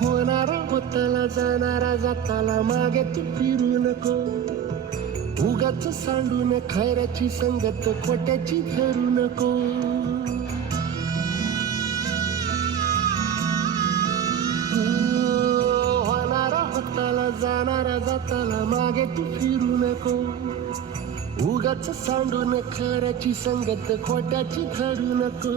होणारा होताला जाणारा जाताला मागे तू फिरू नको. उगाच सांडून खैराची संगत खोट्याची धरू नको. होणारा होताला जाणारा जाताला मागे तू फिरू नको. उगाच सांडून खऱ्याची संगत खोट्याची धरू नको.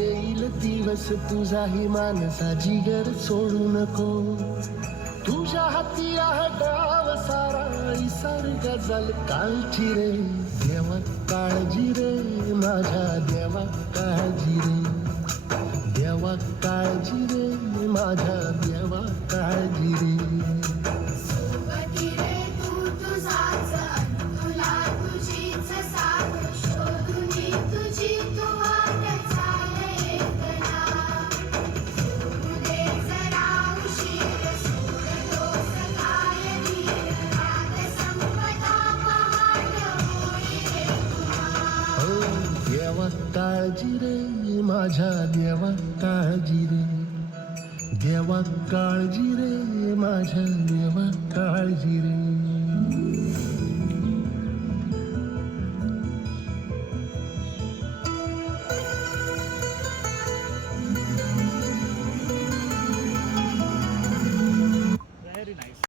येईल दिवस तुझाही मानसा जिगर सोडू नको. तुझ्या हाती आहे डाव सारा इसार गजल कालची रे. देवा काळजी रे माझ्या देवा काळजी रे. देवा काळजी रे माझ्या देवा काळजी रे. देवा काळजी रे माझ्या देवा काळजी रे. देवा काळजी रे माझ्या देवा काळजी रे.